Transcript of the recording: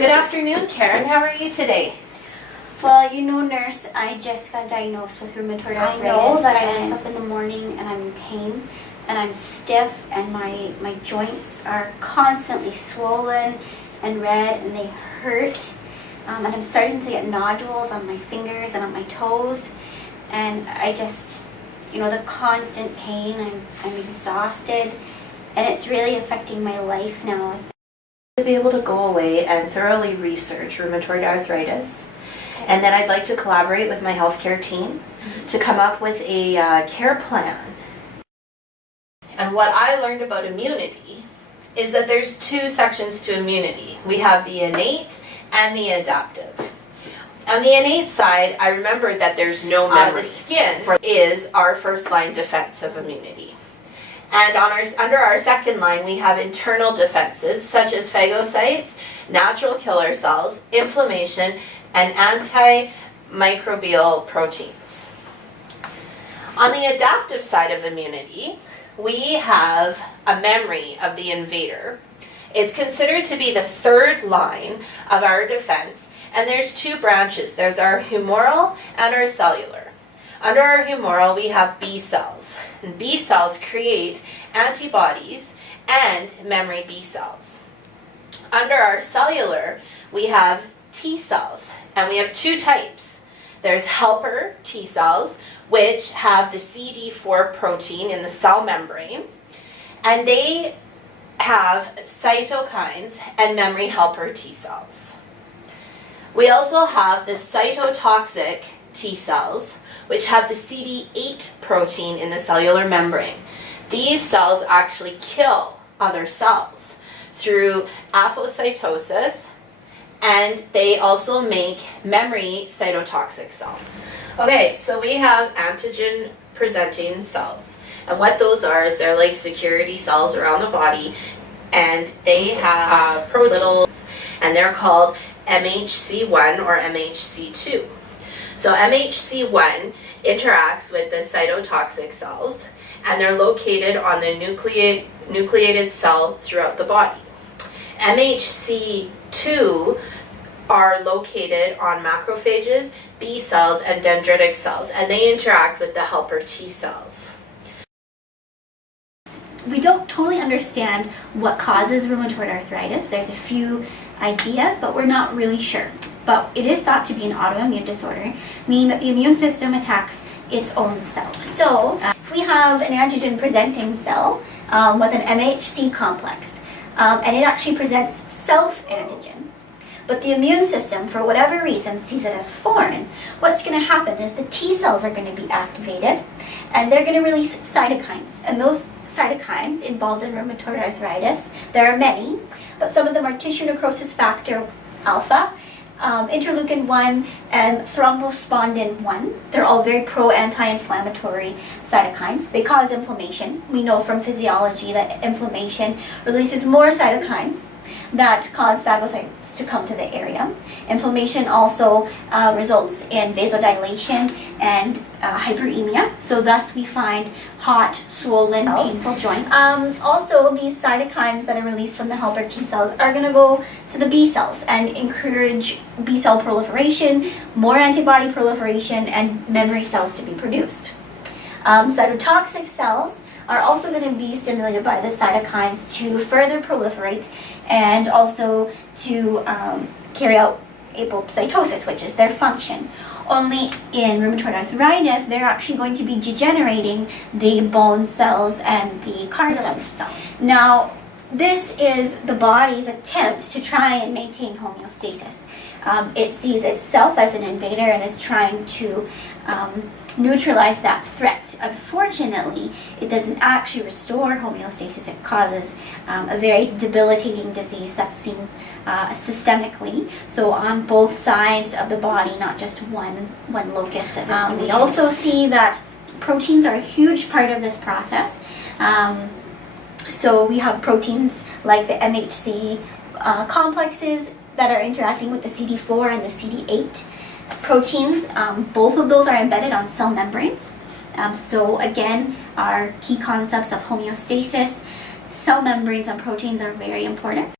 Good afternoon, Karen. How are you today? Well, you know, nurse, I just got diagnosed with rheumatoid arthritis. I know that I wake up in the morning and I'm in pain and I'm stiff and my joints are constantly swollen and red and they hurt. And I'm starting to get nodules on my fingers and on my toes. And I just, the constant pain, I'm exhausted. And it's really affecting my life now. To be able to go away and thoroughly research rheumatoid arthritis. And then I'd like to collaborate with my healthcare team to come up with a care plan. And what I learned about immunity is that there's two sections to immunity. We have the innate and the adaptive. On the innate side, I remembered that there's no memory. The skin is our first line defense of immunity. And under our second line, we have internal defenses such as phagocytes, natural killer cells, inflammation, and antimicrobial proteins. On the adaptive side of immunity, we have a memory of the invader. It's considered to be the third line of our defense, and there's two branches. There's our humoral and our cellular. Under our humoral, we have B cells. And B cells create antibodies and memory B cells. Under our cellular, we have T cells, and we have two types. There's helper T cells, which have the CD4 protein in the cell membrane, and they have cytokines and memory helper T cells. We also have the cytotoxic T cells, which have the CD8 protein in the cellular membrane. These cells actually kill other cells through apoptosis, and they also make memory cytotoxic cells. Okay, so we have antigen presenting cells, and what those are is they're like security cells around the body, and they have proteins, and they're called MHC1 or MHC2. So MHC1 interacts with the cytotoxic cells, and they're located on the nucleated cell throughout the body. MHC2 are located on macrophages, B cells, and dendritic cells, and they interact with the helper T cells. We don't totally understand what causes rheumatoid arthritis. There's a few ideas, but we're not really sure. But it is thought to be an autoimmune disorder, meaning that the immune system attacks its own cells. So if we have an antigen-presenting cell with an MHC complex, and it actually presents self-antigen, but the immune system, for whatever reason, sees it as foreign, what's going to happen is the T cells are going to be activated, and they're going to release cytokines. And those cytokines involved in rheumatoid arthritis, there are many, but some of them are tissue necrosis factor alpha, interleukin 1, and thrombospondin 1. They're all very pro-anti-inflammatory cytokines. They cause inflammation. We know from physiology that inflammation releases more cytokines that cause phagocytes to come to the area. Inflammation also results in vasodilation and hyperemia, so thus we find hot, swollen, painful joints. Also, these cytokines that are released from the helper T cells are going to go to the B cells and encourage B cell proliferation, more antibody proliferation, and memory cells to be produced. Cytotoxic cells are also going to be stimulated by the cytokines to further proliferate and also to carry out apoptosis, which is their function. Only in rheumatoid arthritis, they're actually going to be degenerating the bone cells and the cartilage cells. Now, this is the body's attempt to try and maintain homeostasis. It sees itself as an invader and is trying to neutralize that threat. Unfortunately, it doesn't actually restore homeostasis. It causes a very debilitating disease that's seen systemically, so on both sides of the body, not just one locus of inflammation. We also see that proteins are a huge part of this process. So we have proteins like the MHC complexes that are interacting with the CD4 and the CD8 proteins. Both of those are embedded on cell membranes. So again, our key concepts of homeostasis, cell membranes and proteins are very important.